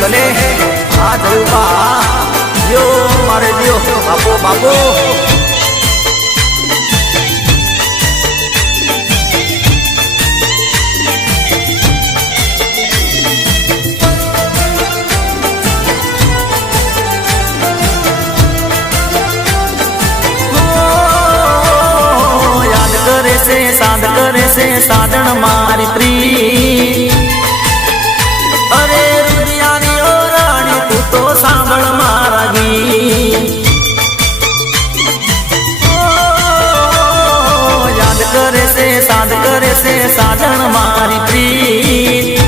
ભલે આ જલવા જો મારે જો બાપો બાપો સાદ કરે છે સાધન મારી પ્રી અરે રુદિયાની ઓ રાણી તું તો સાંભળ મારા ગીત યાદ કરે છે સાદ કરે છે સાધન મારી પ્રી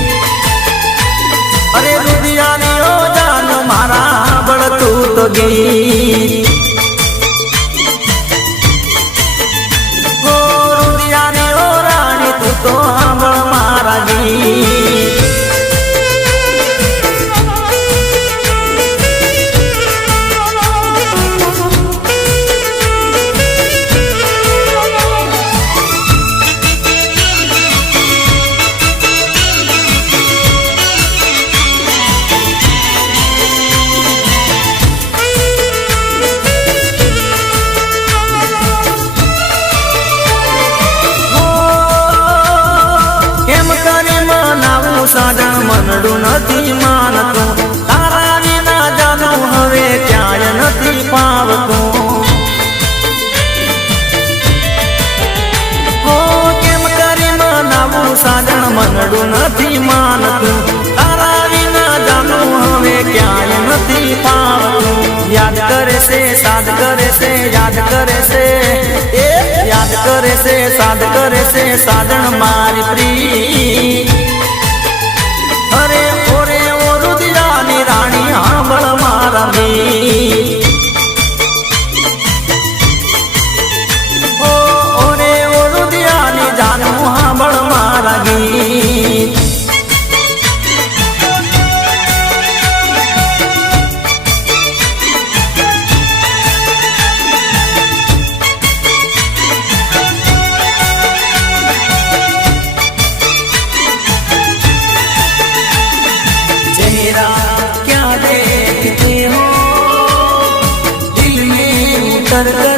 અરે રુદિયાની ઓ જાન મારા બળ તું તો ગીત તો સાંભળ મારા ગીત સાજણ મનડું નથી માનતું તારા વિના જાનું હવે ક્યાંય નથી પાવતું હો કેમ કરી મનાવું સાજણ મનડું નથી માનતું તારા વિના જાનું હવે ક્યાંય નથી પાવતું યાદ કરે છે સાદ કરે છે યાદ કરે છે યાદ કરે છે સાદ કરે છે સાજણ મારી પ્રી અરે ઓરે ઓ રુદિયાની રાણી સાંભળ મારા ગીત ઓરે ઓ રુદિયાની જાનું સાંભળ મારા ગીત क्या देखते हो दिल में उतर